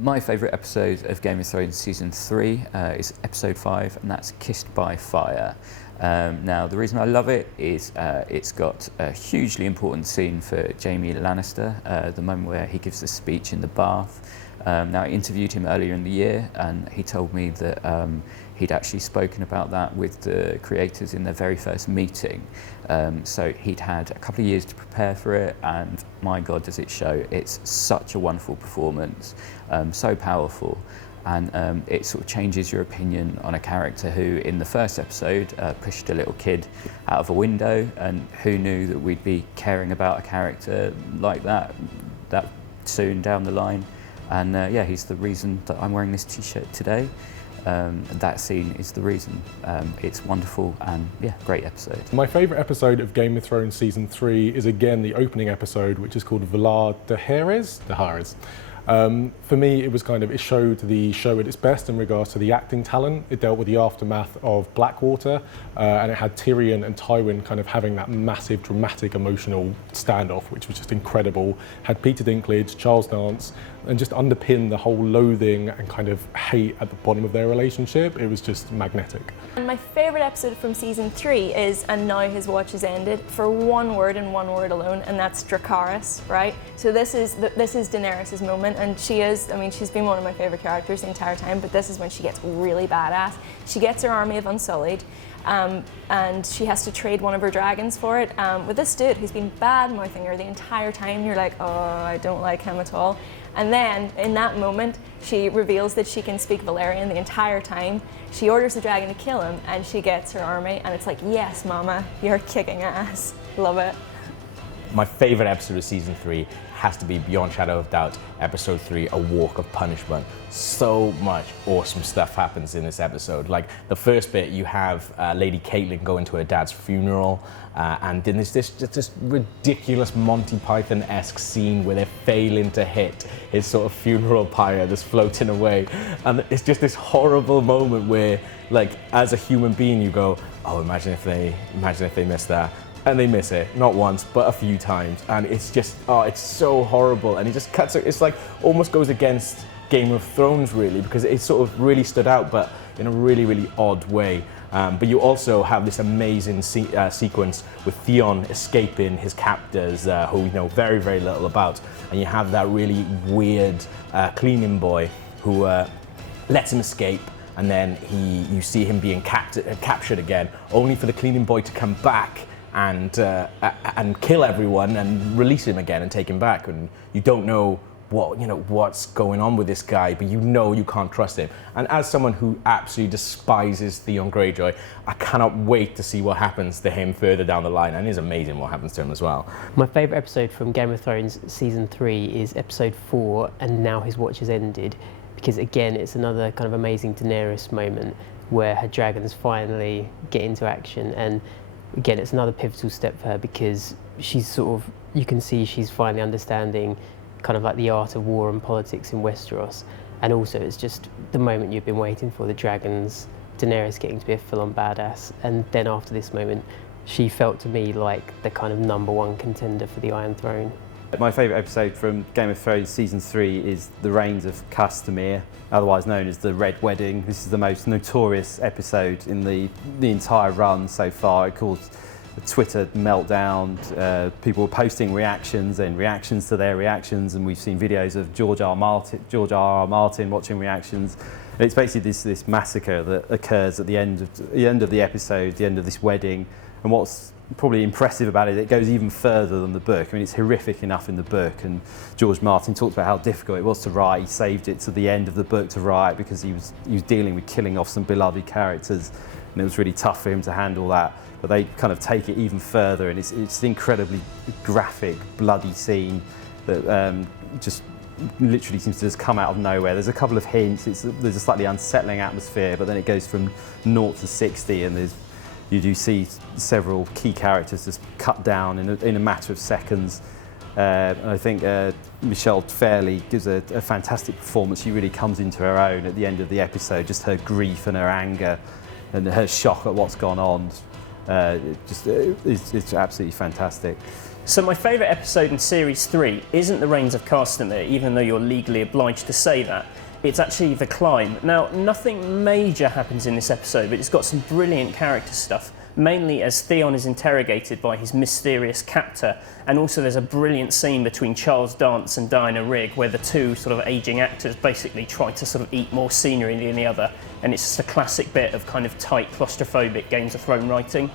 My favourite episode of Game of Thrones Season 3 is Episode 5, and that's Kissed by Fire. Now, the reason I love it is it's got a hugely important scene for Jaime Lannister, the moment where he gives the speech in the bath. Now, I interviewed him earlier in the year, and he told me that he'd actually spoken about that with the creators in their very first meeting. So he'd had a couple of years to prepare for it, and my God, does it show. It's such a wonderful performance, so powerful. And it sort of changes your opinion on a character who, in the first episode, pushed a little kid out of a window, and who knew that we'd be caring about a character like that soon down the line. And yeah, he's the reason that I'm wearing this t-shirt today. That scene is the reason. It's wonderful, and yeah, great episode. My favourite episode of Game of Thrones Season 3 is again the opening episode, which is called Valar Daenerys. For me, it showed the show at its best in regards to the acting talent. It dealt with the aftermath of Blackwater, and it had Tyrion and Tywin kind of having that massive, dramatic, emotional standoff, which was just incredible. Had Peter Dinklage, Charles Dance, and just underpinned the whole loathing and kind of hate at the bottom of their relationship. It was just magnetic. And my favourite episode from Season 3 is "And Now His Watch Is Ended," for one word and one word alone, and that's Dracarys, right? So this is Daenerys' moment, and she's been one of my favourite characters the entire time, but this is when she gets really badass. She gets her army of Unsullied, and she has to trade one of her dragons for it, with this dude who's been bad-mouthing her the entire time. You're like, oh, I don't like him at all. And then, in that moment, she reveals that she can speak Valyrian the entire time. She orders the dragon to kill him, and she gets her army, and it's like, yes, mama, you're kicking ass. Love it. My favourite episode of Season 3 has to be, beyond shadow of doubt, Episode 3, A Walk of Punishment. So much awesome stuff happens in this episode. Like, the first bit, you have Lady Catelyn going to her dad's funeral, and then there's this ridiculous Monty Python-esque scene where they're failing to hit his sort of funeral pyre that's floating away. And it's just this horrible moment where, like, as a human being, you go, oh, imagine if they missed that. And they miss it, not once, but a few times. And it's just, oh, it's so horrible. And it just cuts it, it's like, almost goes against Game of Thrones, really, because it sort of really stood out, but in a really, really odd way. But you also have this amazing sequence with Theon escaping his captors, who we know very, very little about. And you have that really weird cleaning boy who lets him escape. And then you see him being captured again, only for the cleaning boy to come back and kill everyone and release him again and take him back. And you don't know what's going on with this guy, but you know you can't trust him. And as someone who absolutely despises Theon Greyjoy, I cannot wait to see what happens to him further down the line, and it's amazing what happens to him as well. My favourite episode from Game of Thrones Season 3 is Episode 4, And Now His Watch Is Ended, because again, it's another kind of amazing Daenerys moment where her dragons finally get into action, and again, it's another pivotal step for her because you can see she's finally understanding kind of like the art of war and politics in Westeros. And also it's just the moment you've been waiting for, the dragons, Daenerys getting to be a full-on badass. And then after this moment, she felt to me like the kind of #1 contender for the Iron Throne. My favourite episode from Game of Thrones Season 3 is The Rains of Castamere, otherwise known as the Red Wedding. This is the most notorious episode in the entire run so far. It caused a Twitter meltdown. People were posting reactions and reactions to their reactions, and we've seen videos of George R. R. Martin watching reactions. And it's basically this massacre that occurs at the end of the episode, the end of this wedding. And what's probably impressive about it goes even further than the book. I mean, it's horrific enough in the book, and George Martin talked about how difficult it was to write. He saved it to the end of the book to write because he was dealing with killing off some beloved characters, and it was really tough for him to handle that. But they kind of take it even further, and it's an incredibly graphic, bloody scene that just literally seems to just come out of nowhere. There's a couple of hints. There's a slightly unsettling atmosphere, but then it goes from 0 to 60, and you do see several key characters just cut down in a matter of seconds. And I think Michelle Fairley gives a fantastic performance. She really comes into her own at the end of the episode, just her grief and her anger and her shock at what's gone on. It's absolutely fantastic. So my favourite episode in Series 3 isn't the Rains of Castamere, even though you're legally obliged to say that. It's actually The Climb. Now, nothing major happens in this episode, but it's got some brilliant character stuff, mainly as Theon is interrogated by his mysterious captor, and also there's a brilliant scene between Charles Dance and Diana Rigg where the two sort of ageing actors basically try to sort of eat more scenery than the other, and it's just a classic bit of kind of tight, claustrophobic Games of Thrones writing.